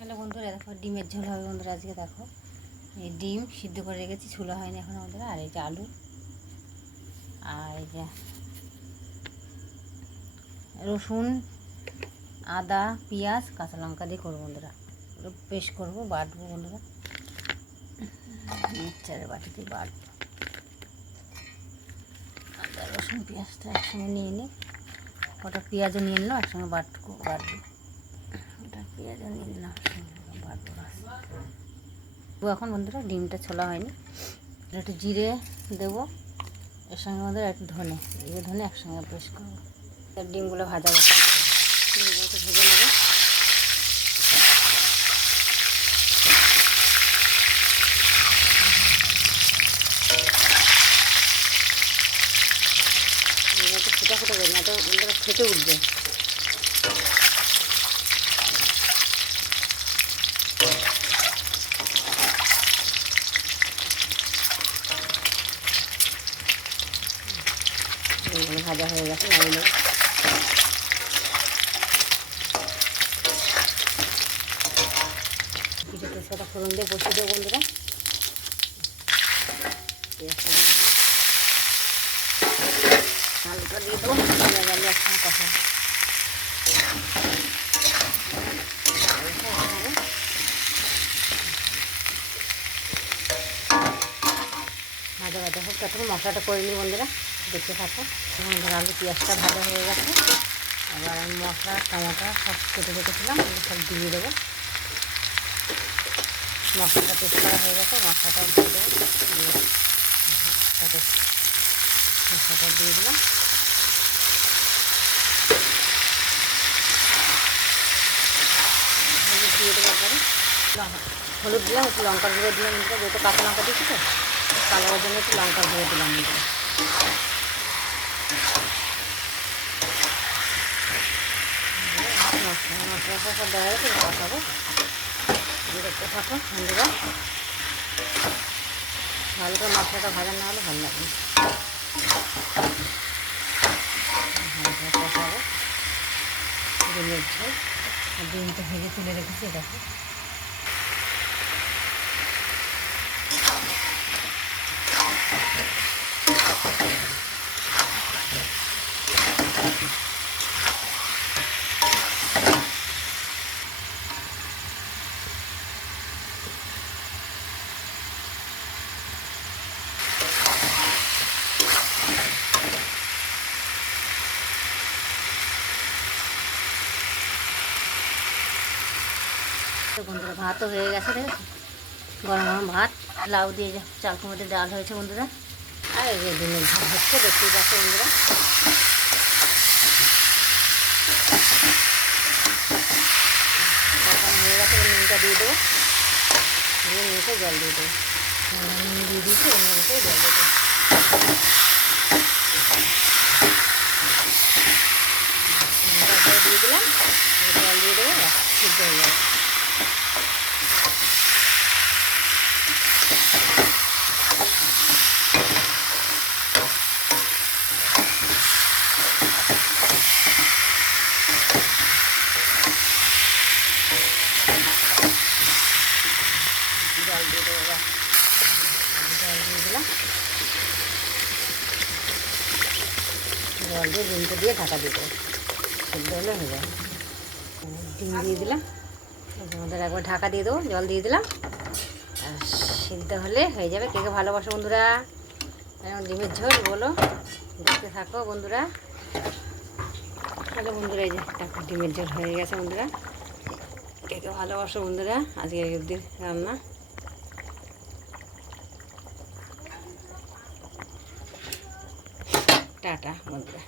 Hello বন্ধুরা, দেখো ডিমের ঝোল হবে বন্ধুরা। আজকে দেখো এই ডিম সিদ্ধ করে রেখেছি, ছুলা হয়নি এখন বন্ধুরা। আর এই যে আলু, আর এই যে রসুন, আদা, পেঁয়াজ, কাঁচা লঙ্কা দিয়ে করবো বন্ধুরা। পেস্ট করবো, বাটবো বন্ধুরা, মিক্সচারের বাটিতে বাটবো। আদা রসুন পেঁয়াজটা একসঙ্গে নিয়ে নিই, ওটা পেঁয়াজও নিয়ে নিলাম একসঙ্গে বাটবো। ওটা পেঁয়াজও নিয়ে নিলাম বাটবো। এখন বন্ধুরা ডিমটা ছোলা হয়নি, একটু জিরে দেবো, এর সঙ্গে বন্ধুরা একটু ধনে, জিরে ধনে একসঙ্গে পেস্ট করবো। ডিমগুলো ভাজা বসে, ডিমগুলো একটু ভেজে নেবো। একটু ফুটা ফুটে দেবে না তো বন্ধুরা ফেটে উঠবে। ডিমগুলো ভাজা হয়ে গেছে, নামিয়ে নেবো। কিছু তেজপাতা ফোড়ন দিয়ে বসিয়ে দেবো বন্ধুরা। আলুটা দিয়ে দেবো, আলু একসঙ্গে কষা ভাজা ভাজা হোক, তখন মশলাটা করে নিই বন্ধুরা, দেখতে থাকো। বন্ধুরা আলু পেঁয়াজটা ভাজা হয়ে গেছে, এবার আমি মশলা টমেটো সব কেটে রেখেছিলাম, সব দিয়ে দেবো। মশলাটা পেস্ট করা হয়ে গেছে, মশলাটাও দিয়ে দেবো। মশলাটা দিয়ে দিলাম। হলুদ দিয়ে দেবো একবারে, হলুদ দিলাম, একটু লঙ্কার গুঁড়ো দিলাম বন্ধুরা, যেহেতু কাঁচা লঙ্কা দিচ্ছি তো কালারের জন্য একটু লঙ্কার গুঁড়ো দিলাম বন্ধুরা। মশলা সব দেখা গেছে, কষাবো, দেখতে থাকো বন্ধুরা। ভালো করে মশলাটা ভাজা না হলে ভালো লাগবে। কষাবো ডিমের ঝোল, ডিমটা ভেজে তুলে রেখেছি দেখো। বন্ধুরা ভাতও হয়ে গেছে, দেখেছো গরম গরম ভাত, লাউ দিয়ে চাল কুমড়ো ডাল হয়েছে বন্ধুরা। আর এই যে ডিমের ঝোল হচ্ছে, দেখতেই পাচ্ছ বন্ধুরা। হয়ে গেছে, নুনটা দিয়ে দেবো, দিয়ে নিচে জল দিয়ে দেবো। নুন দিয়ে দিয়েছি, নিচে জল দিয়ে দেবো। দিয়ে দিলাম, জল দিয়ে দেবো, সিদ্ধ হয়ে যাবে। জল দিয়ে দেবো, জল দিয়ে দিলাম, জল দিয়ে ডিমটা দিয়ে ঢাকা দিয়ে দেবো, সিদ্ধ হলে হয়ে যাবে। ডিম দিয়ে দিলাম, আমাদের একবার ঢাকা দিয়ে দেবো, জল দিয়ে দিলাম, আর সিদ্ধ হলে হয়ে যাবে। কে কে ভালোবাসো বন্ধুরা এখন ডিমের ঝোল বলো, দেখতে থাকো বন্ধুরা। হ্যালো বন্ধুরা, এই যে দেখো ডিমের ঝোল হয়ে গেছে বন্ধুরা। কে কে ভালোবাসো বন্ধুরা আজকে একদিন রান্না। টাটা বন্ধুরা।